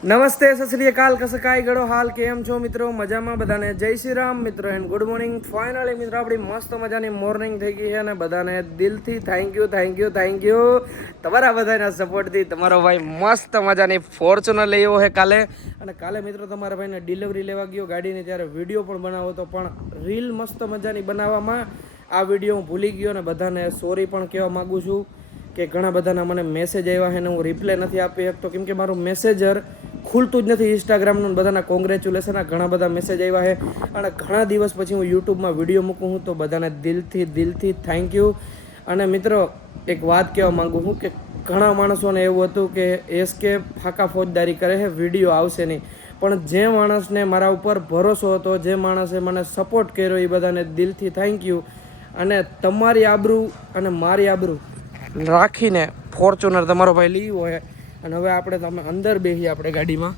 નમસ્તે સત શ્રી અકાલ કસે કાય ગળો હાલ કેમ છો મિત્રો મજામાં બધાને જય શ્રી રામ મિત્રો એન્ડ ગુડ મોર્નિંગ ફાઇનલી મિત્રો આપણી મસ્ત મજાની મોર્નિંગ થઈ ગઈ છે અને બધાને દિલથી થેન્ક યુ તમારા બધાના સપોર્ટથી તમારો ભાઈ મસ્ત મજાની ફોર્ચ્યુનર લઈ આવ્યો છે કાલે અને કાલે મિત્રો તમારા ભાઈને ડિલિવરી લેવા ગયો ગાડીની ત્યારે વિડીયો પણ બનાવો તો પણ રીલ મસ્ત મજાની બનાવવામાં આ વિડીયો હું ભૂલી ગયો અને બધાને સોરી પણ કહેવા માગું છું કે ઘણા બધાના મને મેસેજ આવ્યા છે ને હું રિપ્લાય નથી આપી શકતો કેમ કે મારું મેસેજર ખુલતું જ નથી ઇન્સ્ટાગ્રામનું બધાના કોંગ્રેચ્યુલેશન ઘણા બધા મેસેજ આવ્યા છે અને ઘણા દિવસ પછી હું યુટ્યુબમાં વિડીયો મૂકું છું તો બધાને દિલથી થેન્ક યુ અને મિત્રો એક વાત કહેવા માગું છું કે ઘણા માણસોને એવું હતું કે એસકે ફાકા ફોજદારી કરે છે વિડીયો આવશે નહીં પણ જે માણસને મારા ઉપર ભરોસો હતો જે માણસે મને સપોર્ટ કર્યો એ બધાને દિલથી થેન્ક યુ અને તમારી આબરૂ અને મારી આબરૂ રાખીને ફોર્ચ્યુનર તમારો ભાઈ લીધો હોય અને હવે આપણે તમે અંદર બેસીએ આપણે ગાડીમાં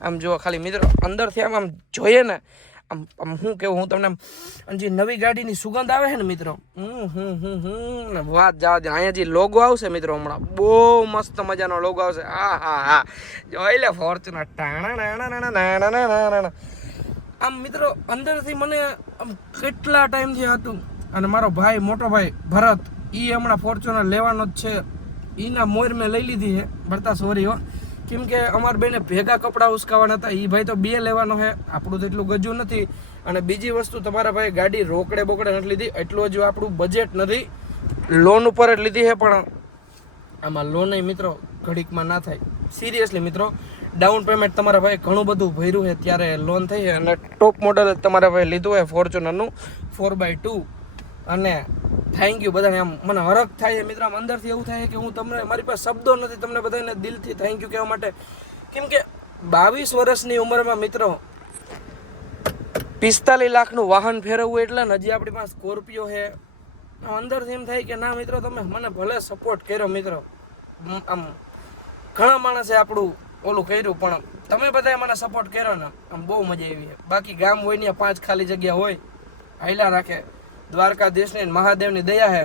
આમ જુઓ ખાલી મિત્રો અંદરથી આમ જોઈએ ને આમ શું કેવું હું તમને જે નવી ગાડીની સુગંધ આવે છે ને મિત્રો વાત જાવ દે અહીંયા જે લોગો આવશે મિત્રો હમણાં બહુ મસ્ત મજાનો લોગો આવશે હા જોઈ લે ફોર્ચ્યુનર આમ મિત્રો અંદરથી મને આમ કેટલા ટાઈમથી હતું અને મારો ભાઈ મોટો ભાઈ ભરત એ હમણાં ફોર્ચ્યુનર લેવાનો જ છે એના મોર મેં લઈ લીધી છે ભરતા સોરી હો કેમ કે અમારા બેને ભેગા કપડાં ઉસકાવાના હતા એ ભાઈ તો બે લેવાનો છે આપણું તો એટલું ગજું નથી અને બીજી વસ્તુ તમારા ભાઈ ગાડી રોકડે બોકડે નથી લીધી એટલું હજુ આપણું બજેટ નથી લોન ઉપર જ લીધી છે પણ આમાં લોન મિત્રો ઘડીકમાં ના થાય સિરિયસલી મિત્રો ડાઉન પેમેન્ટ તમારા ભાઈ ઘણું બધું ભર્યું છે ત્યારે લોન થઈ છે અને ટોપ મોડલ તમારા ભાઈ લીધું હોય ફોર્ચ્યુનરનું 4x2 અને થેન્ક યુ બધાને આમ મને હરખ થાય છે મિત્રો આમ અંદરથી એવું થાય કે હું તમને મારી પાસે શબ્દો નથી તમને બધાને દિલથી થેન્ક યુ કહેવા માટે કેમ કે 22 વર્ષની ઉંમરમાં મિત્રો 45 લાખનું વાહન ફેરવવું એટલે ને હજી આપણી પાસે સ્કોર્પિયો છે અંદરથી એમ થાય કે ના મિત્રો તમે મને ભલે સપોર્ટ કર્યો મિત્રો આમ ઘણા માણસે આપણું ઓલું કર્યું પણ તમે બધાએ મને સપોર્ટ કર્યો ને આમ બહુ મજા આવી બાકી ગામ હોય ને 5 ખાલી જગ્યા હોય હાઈલા રાખે દ્વારકાધીશની મહાદેવની દયા હે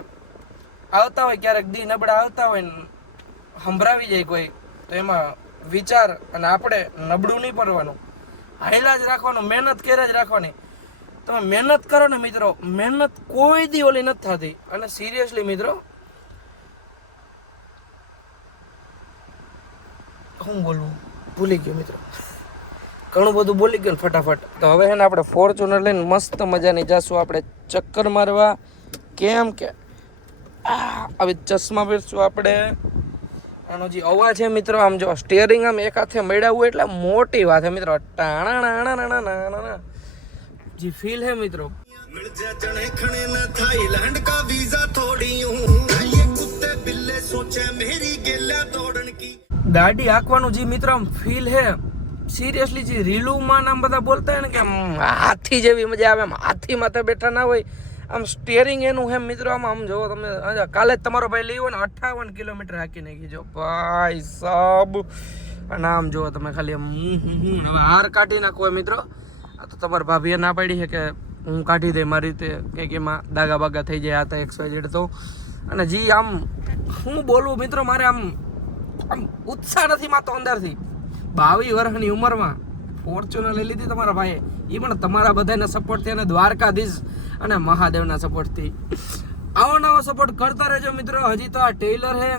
આવતા હોય ક્યારેક દી નબળા આવતા હોય ને સંભળાવી જાય કોઈ તો એમાં વિચાર અને આપણે નબળું નહીં પડવાનું હાઈલા જ રાખવાનું મહેનત કર્યા જ રાખવાની તમે મહેનત કરો ને મિત્રો મહેનત કોઈ દી ઓલી નથી થતી અને સિરિયસલી મિત્રો હું બોલું ભૂલી ગયો મિત્રો ઘણું બધું બોલી ગયું ફટાફટ તો હવે છે ને આપણે ફોર્ચ્યુનર લઈને મસ્ત મજાની જાશું આપણે ચક્કર મારવા કેમ કે આવી ચશ્મા પહેરશું આપણે આનો જે અવાજ છે મિત્રો આમ જો સ્ટીયરિંગ આમ એક હાથે મળ્યા એટલે મોટી વાત છે મિત્રો ટાણા જે ફીલ है મિત્રો ગાડી હાંકવાનું જે મિત્રો આમ ફીલ હે સિરિયસલી જે રીલુમાં આમ બધા બોલતા હોય ને કે આમ હાથી જેવી મજા આવે આમ હાથી માથે બેઠા ના હોય આમ સ્ટીયરિંગ એનું હે મિત્રો આમ જોવો તમે કાલે જ તમારો ભાઈ લઈ ને 58 કિલોમીટર હાંકી નાખી જો ભાઈ સાબ અને આમ જોવો તમે ખાલી આમ હવે હાર કાઢી નાખો મિત્રો આ તો તમારા ભાભીએ ના પાડી છે કે હું કાઢી દે મારી રીતે કંઈક એમાં દાગા બાગા થઈ જાય આ તો XYZ તો અને જી આમ હું બોલું મિત્રો મારે આમ ઉત્સાહ નથી માતો અંદરથી 22 વર્ષની ઉંમરમાં ફોર્ચ્યુનર લઈ લીધી તમારા ભાઈએ એ પણ તમારા બધાના સપોર્ટથી અને દ્વારકાધીશ અને મહાદેવના સપોર્ટથી આવો નવો સપોર્ટ કરતા રહેજો મિત્રો હજી તો આ ટેલર છે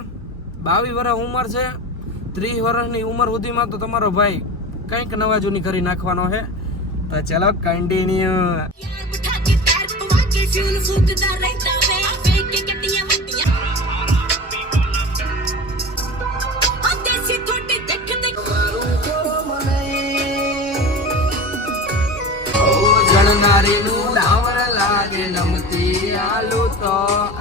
22 વર્ષ ઉંમર છે 30 વર્ષની ઉંમર સુધીમાં તો તમારો ભાઈ કંઈક નવા જૂની કરી નાખવાનો છે તો ચલો કન્ટિન્યુ નારીનું ડાવર લાગે નમતી આલુ તો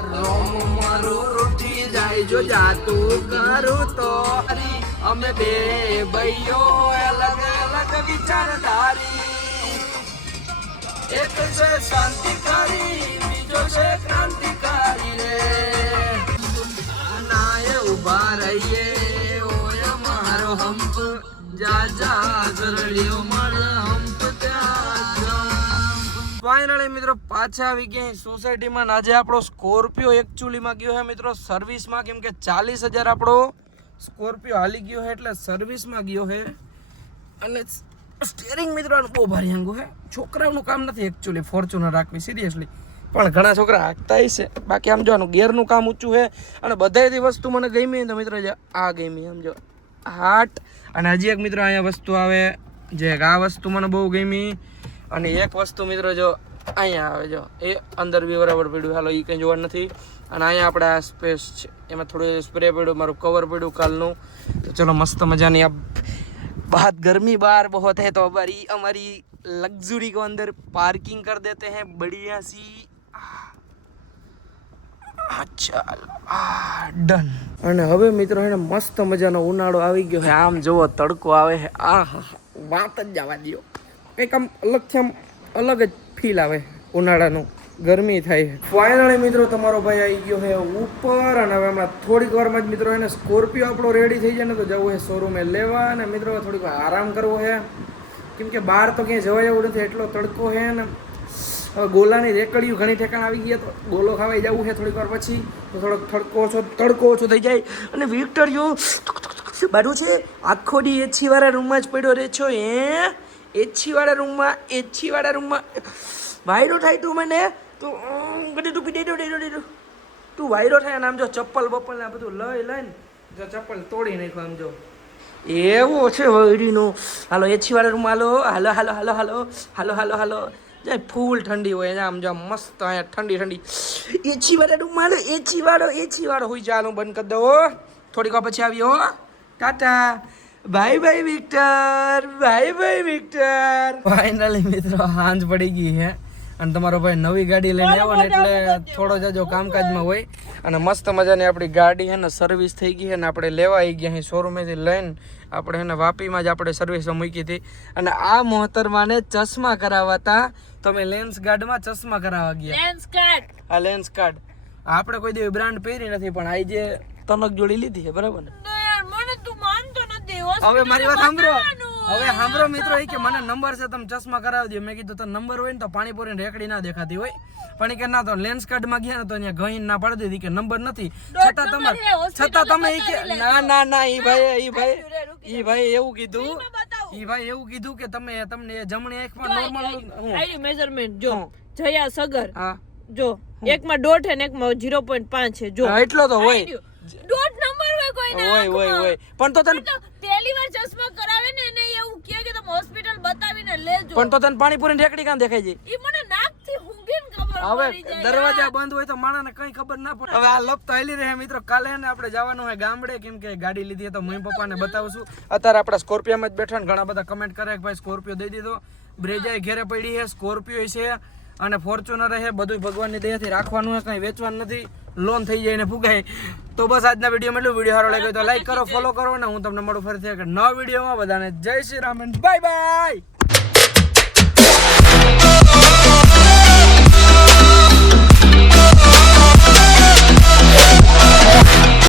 રોમ મારું રૂઠી જાય જો જાતું કરું તો અમે બે ભાઈઓ અલગ અલગ વિચારધારી એક છે શાંતિકારી બીજો છે ક્રાંતિકારી રે નાય ઉભા રહીએ ઓય મારો હંપ જા જા ગરડીઓ મારો હંપ ફાઇનલી મિત્રો પાછા આવી ગયા સોસાયટીમાં આજે આપણો સ્કોર્પિયો એકચ્યુઅલીમાં ગયો છે મિત્રો સર્વિસમાં કેમ કે 40,000 આપણો સ્કોર્પિયો હાલી ગયો છે એટલે સર્વિસમાં ગયો છે અને સ્ટીયરિંગ મિત્રો બહુ ભારી હાંગું છે. છોકરાઓનું કામ નથી એકચ્યુઅલી ફોર્ચ્યુનર રાખવી સિરિયસલી, પણ ઘણા છોકરા હાંકતા છે. બાકી આમ જો આનું ગેરનું કામ ઊંચું છે અને બધાયથી વસ્તુ મને ગમી તો મિત્રો આ ગમી સમજો હાટ. અને હજી એક મિત્રો અહીંયા વસ્તુ આવે જે આ વસ્તુ મને બહુ ગમી. અને એક વસ્તુ મિત્રો જો અહીંયા આવે જો એ અંદર બી બરાબર પડ્યું, હાલો એ કંઈ જોવાનું નથી. અને અહીંયા આપણે આ સ્પેસ છે એમાં થોડું સ્પ્રે પડ્યું, મારું કવર પડ્યું કાલનું. તો ચલો મસ્ત મજાની આ बहुत गर्मी बार बहुत है तो हमारी लग्जरी को अंदर पार्किंग कर देते हैं बढ़िया सी. ચાલ ડન. અને હવે મિત્રો એને મસ્ત મજાનો ઉનાળો આવી ગયો છે. આમ જોવો તડકો આવે છે, આ વાત જ જવા દો. કંઈક આમ અલગથી આમ અલગ જ ફીલ આવે ઉનાળાનું, ગરમી થાય છે. ફાઇનલી મિત્રો તમારો ભાઈ આવી ગયો છે ઉપર. અને હવે હમણાં થોડીક વારમાં જ મિત્રો એને સ્કોર્પિયો આપણો રેડી થઈ જાય ને તો જવું છે શોરૂમે લેવા. અને મિત્રો થોડીક વાર આરામ કરવો છે કેમ કે બહાર તો ક્યાંય જવા જવું નથી, એટલો તડકો છે ને. હવે ગોલાની રેકડીયું ઘણી ઠેકાણ આવી ગયા તો ગોલો ખાવાઈ જવું છે થોડીક વાર પછી, તો થોડોક તડકો ઓછો થઈ જાય. અને વિક્ટર જો બારું છે આખો દી એચી વાળા રૂમમાં જ પડ્યો રહે છો. એચી વાળા રૂમમાં વાયરો થાય તું મને તો તું પી દે તું વાયરો થાય. અને આમ જો ચપ્પલ બપ્પલ ને બધું લઈને જો ચપ્પલ તોડી નાખો આમ જો એવો છે વૈડીનો. હાલો એચી વાળા રૂમ હાલો હાલો હાલો હાલો હાલો હાલો હાલો હાલો જાય. ફૂલ ઠંડી હોય આમ જો મસ્ત અહીંયા ઠંડી એચી વાળા રૂમ હાલો એચી વાળો હોય. ચાલ હું બંધ કરી દઉં, થોડીક વાર પછી આવ્યો. Tata bye bye Victor, bye bye Victor. Finally મિત્રો સાંજ પડી ગઈ છે અને તમારો ભાઈ નવી ગાડી લઈને આવ્યો ને એટલે થોડો જાજો કામકાજમાં હોય. અને મસ્ત મજાની આપણી ગાડી છે ને સર્વિસ થઈ ગઈ છે ને આપણે લેવા આવી ગયા અહીં શોરૂમેથી લઈને. આપણે એને વાપીમાં જ આપણે સર્વિસમાં મૂકી હતી. અને આ મોહતરમાને ચશ્મા કરાવતા તમે લેન્સ ગાર્ડમાં ચશ્મા કરાવવા ગયા. લેન્સ કાર્ડ આપણે કોઈ દેવી બ્રાન્ડ પહેરી નથી પણ આ જે તનક જોડી લીધી છે બરાબર ને. હવે મારી વાત સાંભળો મિત્રો એ કે મને નંબર છે તમે ચશ્મા કરાવી દો. મેં કીધું તો નંબર હોય ને તો પાણીપુરી રેકડી ના દેખાતી હોય, પણ એ કે ના તો લેન્સ કાર્ડ માં ગયા ને તો અહીંયા ગઈ ના પાડી દીધી કે નંબર નથી. છતાં તમે એ કે ના ઈ ભાઈ એવું કીધું કે તમને જમણી આંખમાં નોર્મલ આઈડી મેઝરમેન્ટ જો જયા સગર જો એકમાં 1.5 અને એકમાં 0.5 છે જો એટલો તો હોય. ડોટ નંબર હોય કોઈને હોય પણ તો તને પહેલી વાર ચશ્મા કરાવે ને એને એવું કહે કે તમે હોસ્પિટલ બતાવીને લેજો. પણ તો તને પાણીપુરી રેકડી કામ દેખાય છે. ઈ મને નાકથી હુંગીને ખબર પડી જાય. હવે દરવાજા બંધ હોય તો માણાને કઈ ખબર ના પડે. હવે આ લપ તો હાલી રહે મિત્રો. કાલે ને આપણે જવાનું હોય ગામડે કેમ કે ગાડી લીધી તો મમ્મી પપ્પાને બતાવશું. અત્યારે આપણે સ્કોર્પિયોમાં જ બેઠા ને ઘણા બધા કમેન્ટ કરે કે ભાઈ સ્કોર્પિયો દઈ દીધો. બ્રેજાય ઘેરે પડી છે, સ્કોર્પિયો છે અને ફોર્ચ્યુનર છે. બધું ભગવાનની દયાથી રાખવાનું છે, કઈ વેચવાનું નથી. લોન થઈ જાય ને ફૂગાય. તો બસ આજના વિડીયોમાં એટલું. વિડીયો સારો લાગ્યો તો લાઈક કરો, ફોલો કરો ને હું તમને મળું ફરીથી એક નવા વિડીયોમાં. બધાને જય શ્રી રામ, બાય બાય.